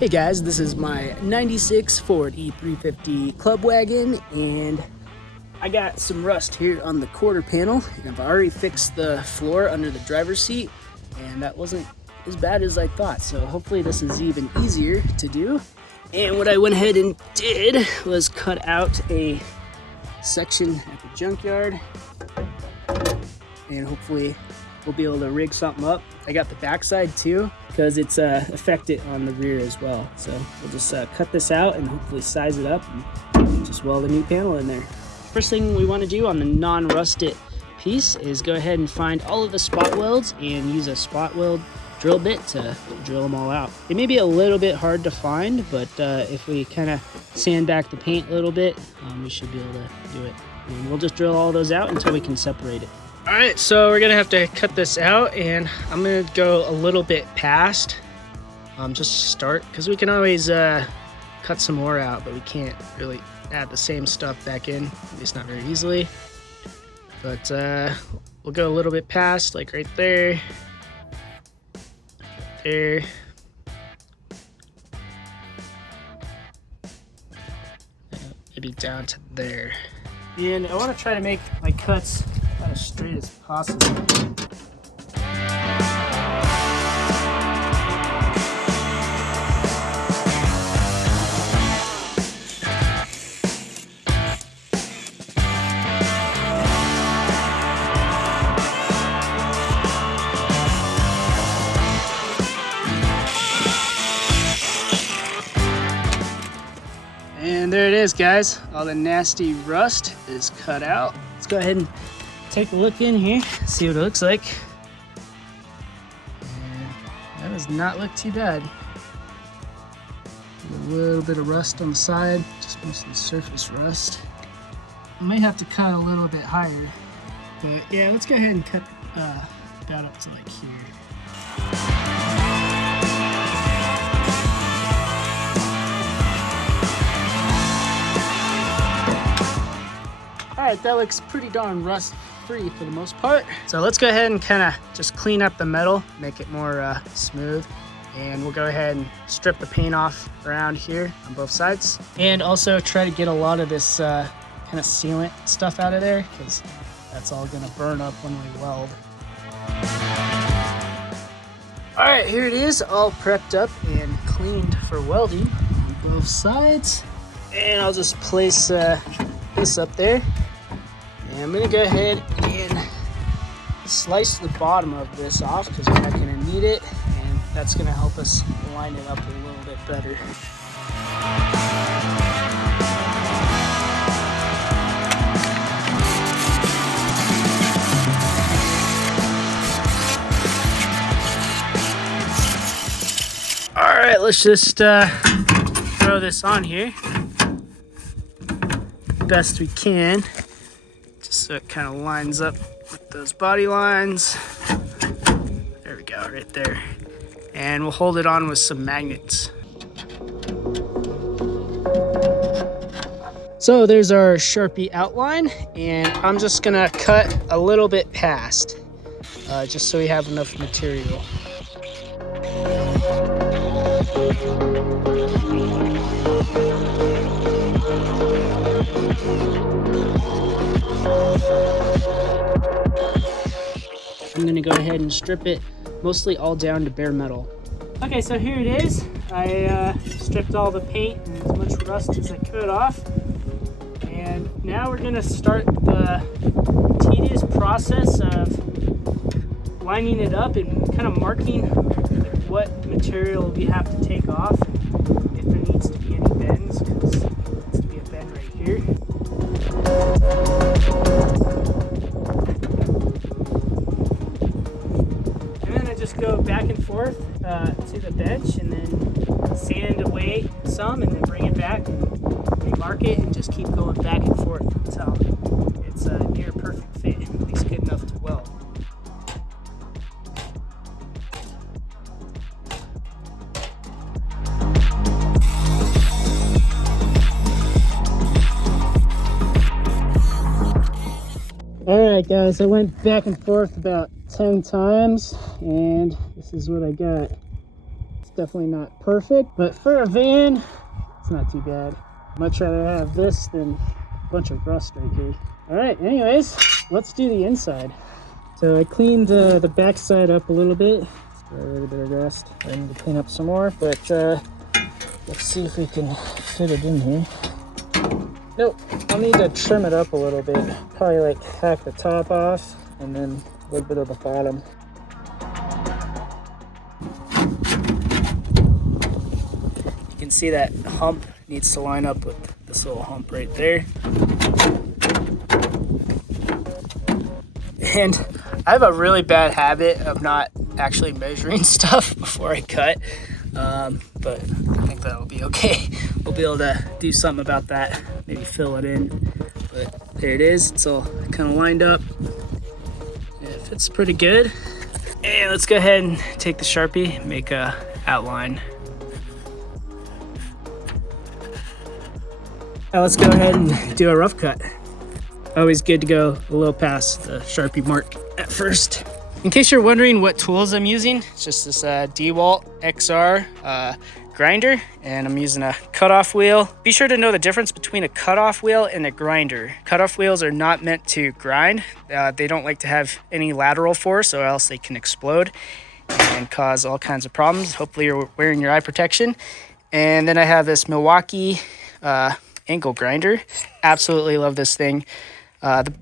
Hey guys, this is my 96 Ford E350 club wagon, and I got some rust here on the quarter panel, and I've already fixed the floor under the driver's seat, and that wasn't as bad as I thought, so hopefully this is even easier to do. And what I went ahead and did was cut out a section at the junkyard, and hopefully we'll be able to rig something up. I got the backside too, because it's affected on the rear as well. So we'll just cut this out and hopefully size it up and just weld a new panel in there. First thing we want to do on the non-rusted piece is go ahead and find all of the spot welds and use a spot weld drill bit to drill them all out. It may be a little bit hard to find, but if we kind of sand back the paint a little bit, we should be able to do it. And we'll just drill all those out until we can separate it. All right, so we're gonna have to cut this out, and I'm gonna go a little bit past, just start, because we can always cut some more out, but we can't really add the same stuff back in, at least not very easily. But we'll go a little bit past, like right there, there. Maybe down to there. And I want to try to make my cuts as straight as possible. And there it is, guys. All the nasty rust is cut out. Let's go ahead and take a look in here, see what it looks like. And that does not look too bad. A little bit of rust on the side, just mostly surface rust. I might have to cut a little bit higher, but yeah, let's go ahead and cut about up to like here. Alright, that looks pretty darn rust free for the most part. So let's go ahead and kind of just clean up the metal, make it more smooth. And we'll go ahead and strip the paint off around here on both sides. And also try to get a lot of this kind of sealant stuff out of there, because that's all gonna burn up when we weld. Alright, here it is, all prepped up and cleaned for welding on both sides. And I'll just place this up there. And I'm gonna go ahead and slice the bottom of this off, because we're not gonna need it, and that's gonna help us line it up a little bit better. All right, let's just throw this on here best we can, just so it kind of lines up with those body lines. There we go, right there. And we'll hold it on with some magnets. So there's our Sharpie outline, and I'm just gonna cut a little bit past, just so we have enough material. I'm gonna go ahead and strip it mostly all down to bare metal. Okay, so here it is. I stripped all the paint and as much rust as I could off. And now we're gonna start the tedious process of lining it up and kind of marking what material we have to take off, if there needs to be any bends, because there needs to be a bend right here. Just go back and forth to the bench, and then sand away some, and then bring it back and remark it, and just keep going back and forth until it's a near perfect fit, at least good enough to weld. Alright guys, I went back and forth about 10 times, and this is what I got. It's definitely not perfect, but for a van, it's not too bad. Much rather have this than a bunch of rust right here. All right, anyways, let's do the inside. So I cleaned the back side up a little bit. A little bit of rust. I need to clean up some more, but let's see if we can fit it in here. Nope, I'll need to trim it up a little bit. Probably like half the top off and then a little bit of the bottom. You can see that hump needs to line up with this little hump right there. And I have a really bad habit of not actually measuring stuff before I cut, but I think that'll be okay. We'll be able to do something about that, maybe fill it in. But there it is, it's all kind of lined up. It fits pretty good. And let's go ahead and take the Sharpie, make a outline. Now let's go ahead and do a rough cut. Always good to go a little past the Sharpie mark at first. In case you're wondering what tools I'm using, it's just this DeWalt XR grinder, and I'm using a cutoff wheel. Be sure to know the difference between a cutoff wheel and a grinder. Cutoff wheels are not meant to grind. They don't like to have any lateral force, or else they can explode and cause all kinds of problems. Hopefully you're wearing your eye protection. And then I have this Milwaukee angle grinder. Absolutely love this thing.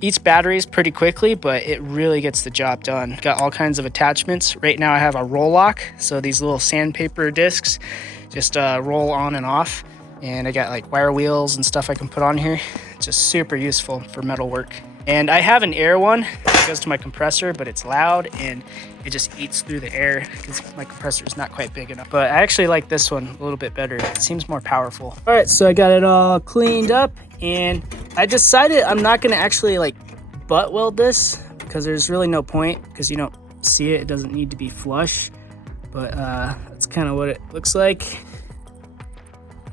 Eats batteries pretty quickly, but it really gets the job done. Got all kinds of attachments. Right now I have a roll lock, so these little sandpaper discs just roll on and off. And I got like wire wheels and stuff I can put on here. Just super useful for metal work. And I have an air one that goes to my compressor, but it's loud and it just eats through the air because my compressor is not quite big enough. But I actually like this one a little bit better. It seems more powerful. All right, so I got it all cleaned up, and I decided I'm not gonna actually like butt weld this because there's really no point, because you don't see it. It doesn't need to be flush, but that's kind of what it looks like.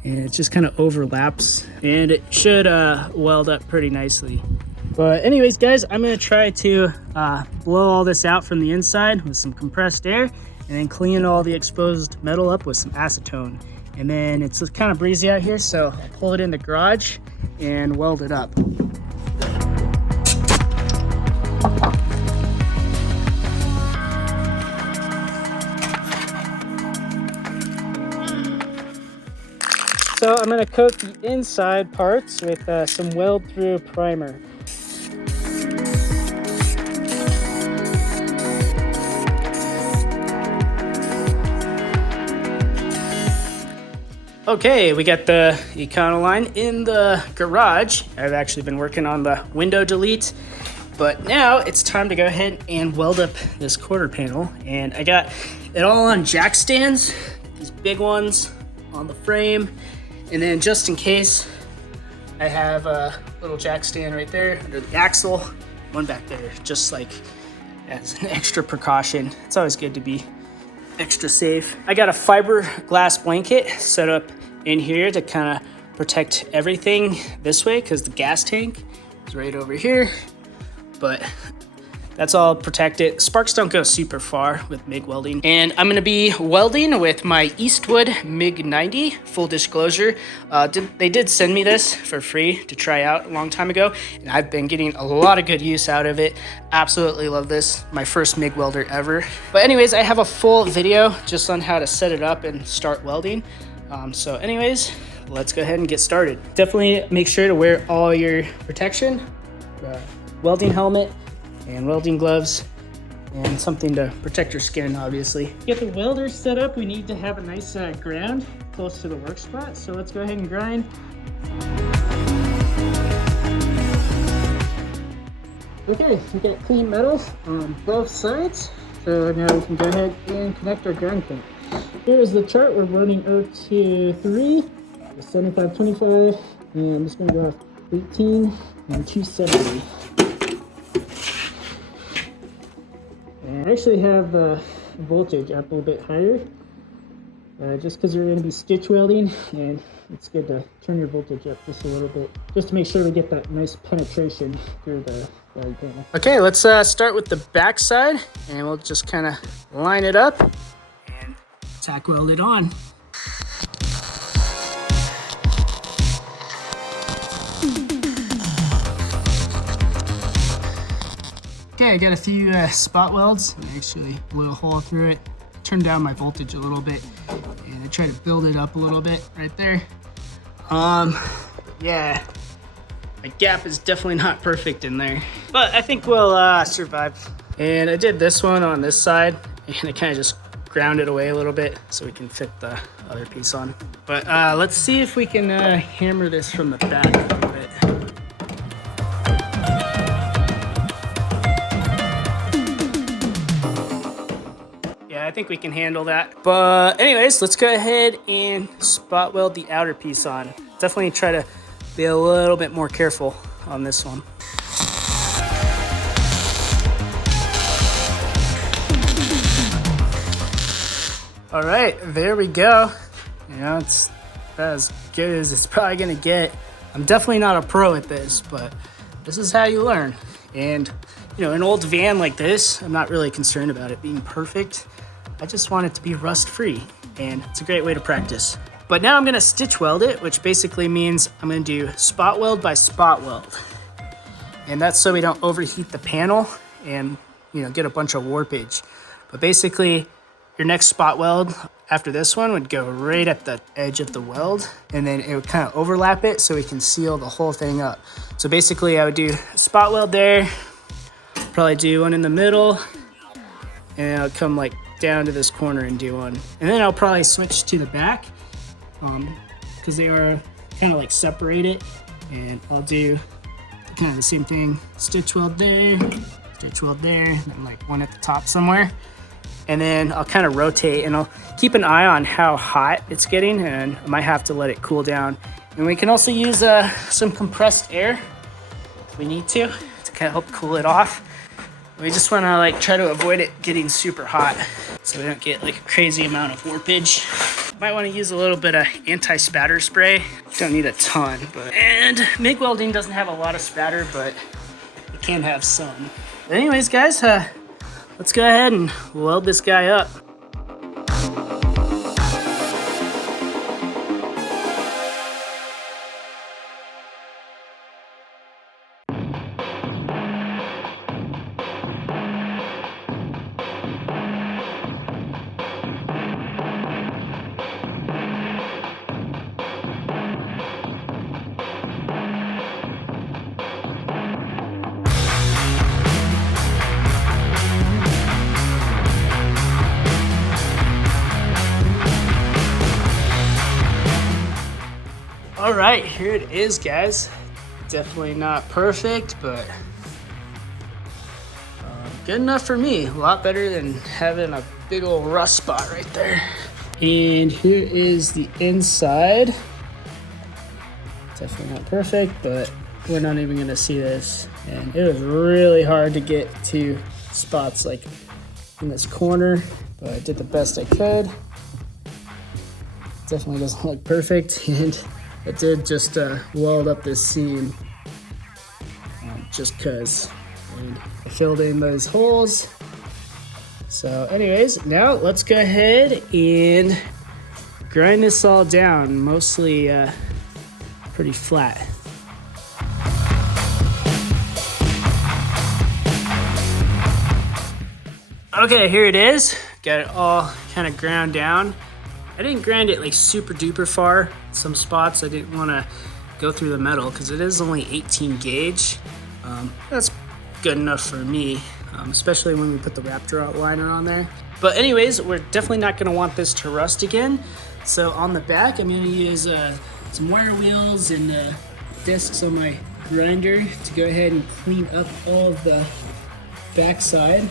And it just kind of overlaps, and it should weld up pretty nicely. But anyways, guys, I'm gonna try to blow all this out from the inside with some compressed air, and then clean all the exposed metal up with some acetone. And then it's kind of breezy out here, so I'll pull it in the garage and weld it up. So I'm gonna coat the inside parts with some weld-through primer. Okay, we got the Econoline in the garage. I've actually been working on the window delete, but now it's time to go ahead and weld up this quarter panel. And I got it all on jack stands, these big ones on the frame. And then just in case, I have a little jack stand right there under the axle, one back there, just like as an extra precaution. It's always good to be extra safe. I got a fiberglass blanket set up in here to kind of protect everything this way, because the gas tank is right over here, but that's all protected. Sparks don't go super far with MIG welding. And I'm gonna be welding with my Eastwood MIG 90, full disclosure. They did send me this for free to try out a long time ago, and I've been getting a lot of good use out of it. Absolutely love this, my first MIG welder ever. But anyways, I have a full video just on how to set it up and start welding. So anyways, let's go ahead and get started. Definitely make sure to wear all your protection, welding helmet, and welding gloves, and something to protect your skin, obviously. To get the welder set up, we need to have a nice ground close to the work spot. So let's go ahead and grind. Okay, we got clean metals on both sides. So now we can go ahead and connect our grind point. Here is the chart. We're running 023, 7525, and I'm just gonna go off 18 and 270. And I actually have voltage up a little bit higher, just because we're going to be stitch welding, and it's good to turn your voltage up just a little bit, just to make sure we get that nice penetration through the guide panel. Okay, let's start with the back side, and we'll just kind of line it up and tack weld it on. Okay, I got a few spot welds. I actually blew a hole through it, turned down my voltage a little bit, and I tried to build it up a little bit right there. Yeah, my gap is definitely not perfect in there, but I think we'll survive. And I did this one on this side, and I kind of just ground it away a little bit so we can fit the other piece on. But let's see if we can hammer this from the back a little bit. I think we can handle that. But anyways, let's go ahead and spot weld the outer piece on. Definitely try to be a little bit more careful on this one. All right, there we go. You know, it's about as good as it's probably gonna get. I'm definitely not a pro at this, but this is how you learn. And you know, an old van like this, I'm not really concerned about it being perfect. I just want it to be rust free, and it's a great way to practice. But now I'm gonna stitch weld it, which basically means I'm gonna do spot weld by spot weld. And that's so we don't overheat the panel and, you know, get a bunch of warpage. But basically, your next spot weld after this one would go right at the edge of the weld, and then it would kind of overlap it so we can seal the whole thing up. So basically I would do a spot weld there, probably do one in the middle, and I'll come like down to this corner and do one. And then I'll probably switch to the back because they are kind of like separated, and I'll do kind of the same thing. Stitch weld there, stitch weld there, and then like one at the top somewhere. And then I'll kind of rotate, and I'll keep an eye on how hot it's getting, and I might have to let it cool down. And we can also use some compressed air if we need to kind of help cool it off. We just want to like try to avoid it getting super hot so we don't get like a crazy amount of warpage. Might want to use a little bit of anti-spatter spray. Don't need a ton, but and MIG welding doesn't have a lot of spatter, but it can have some. But anyways, guys, let's go ahead and weld this guy up. All right, here it is, guys. Definitely not perfect, but good enough for me. A lot better than having a big old rust spot right there. And here is the inside. Definitely not perfect, but we're not even gonna see this. And it was really hard to get two spots like in this corner, but I did the best I could. Definitely doesn't look perfect, and I did just weld up this seam just cause. And I filled in those holes. So anyways, now let's go ahead and grind this all down, mostly pretty flat. Okay, here it is. Got it all kind of ground down. I didn't grind it like super duper far. Some spots I didn't want to go through the metal because it is only 18 gauge. That's good enough for me, especially when we put the Raptor outliner on there. But anyways, we're definitely not going to want this to rust again. So on the back, I'm going to use some wire wheels and discs on my grinder to go ahead and clean up all of the backside,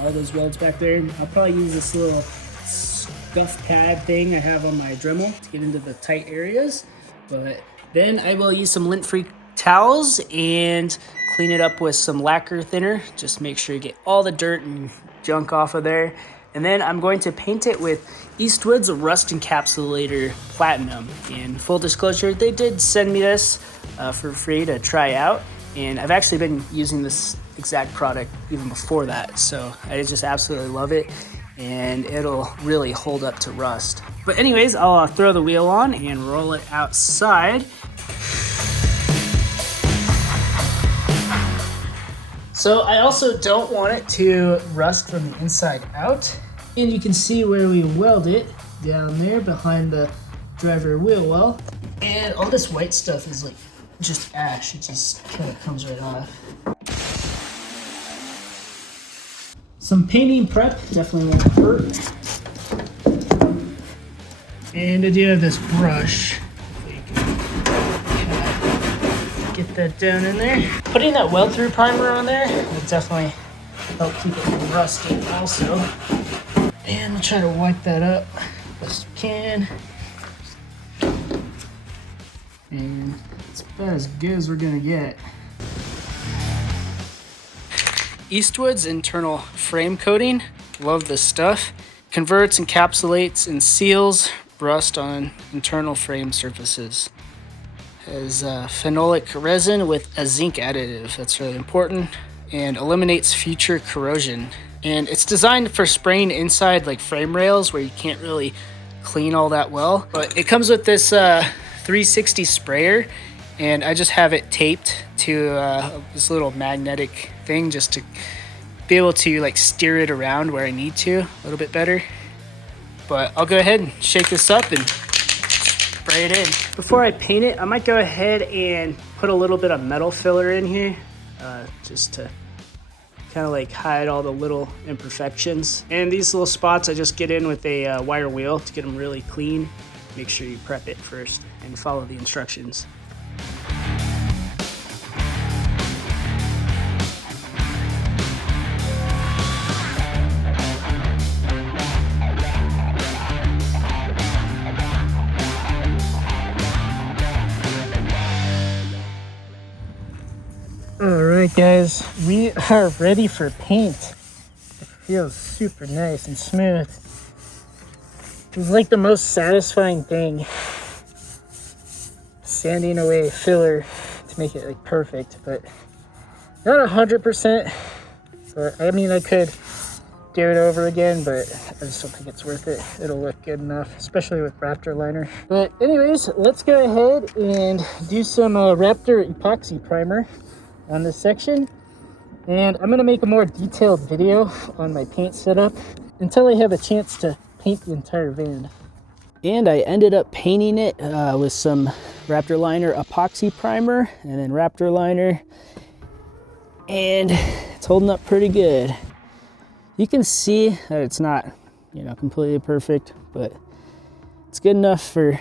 all those welds back there. I'll probably use this little scuff pad thing I have on my Dremel to get into the tight areas. But then I will use some lint-free towels and clean it up with some lacquer thinner. Just make sure you get all the dirt and junk off of there. And then I'm going to paint it with Eastwood's Rust Encapsulator Platinum. And full disclosure, they did send me this for free to try out. And I've actually been using this exact product even before that. So I just absolutely love it. and it'll really hold up to rust. But anyways, I'll throw the wheel on and roll it outside. So I also don't want it to rust from the inside out. And you can see where we weld it down there behind the driver wheel well. And all this white stuff is like just ash. It just kind of comes right off. Some painting prep definitely won't hurt. And I do have this brush. Get that down in there. Putting that weld through primer on there will definitely help keep it from rusting also. And I'll try to wipe that up best we can. And it's about as good as we're gonna get. Eastwood's internal frame coating, love this stuff. Converts, encapsulates, and seals rust on internal frame surfaces. Has phenolic resin with a zinc additive, that's really important, and eliminates future corrosion. And it's designed for spraying inside like frame rails where you can't really clean all that well. But it comes with this 360 sprayer, and I just have it taped to this little magnetic thing just to be able to like steer it around where I need to a little bit better. But I'll go ahead and shake this up and spray it in. Before I paint it, I might go ahead and put a little bit of metal filler in here just to kind of like hide all the little imperfections. And these little spots I just get in with a wire wheel to get them really clean. Make sure you prep it first and follow the instructions. All right, guys, we are ready for paint. It feels super nice and smooth. It's like the most satisfying thing, sanding away filler to make it like perfect, but not 100%. But I mean, I could do it over again, but I just don't think it's worth it. It'll look good enough, especially with Raptor liner. But anyways, let's go ahead and do some Raptor epoxy primer on this section, and I'm gonna make a more detailed video on my paint setup until I have a chance to paint the entire van. And I ended up painting it with some Raptor liner epoxy primer and then Raptor liner, and it's holding up pretty good. You can see that it's not, you know, completely perfect, but it's good enough for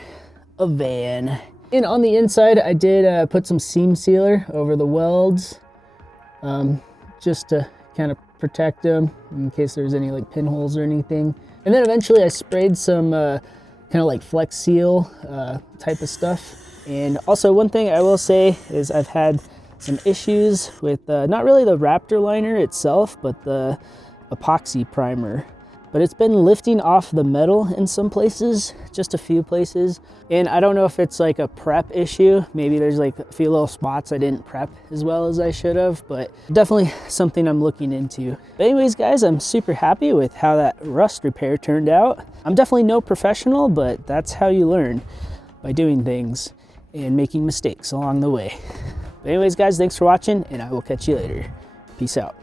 a van. And on the inside, I did put some seam sealer over the welds, just to kind of protect them in case there's any like pinholes or anything. And then eventually I sprayed some kind of like Flex Seal type of stuff. And also one thing I will say is I've had some issues with not really the Raptor liner itself, but the epoxy primer. But it's been lifting off the metal in some places, just a few places. And I don't know if it's like a prep issue. Maybe there's like a few little spots I didn't prep as well as I should have, but definitely something I'm looking into. But anyways, guys, I'm super happy with how that rust repair turned out. I'm definitely no professional, but that's how you learn, by doing things and making mistakes along the way. But anyways, guys, thanks for watching, and I will catch you later. Peace out.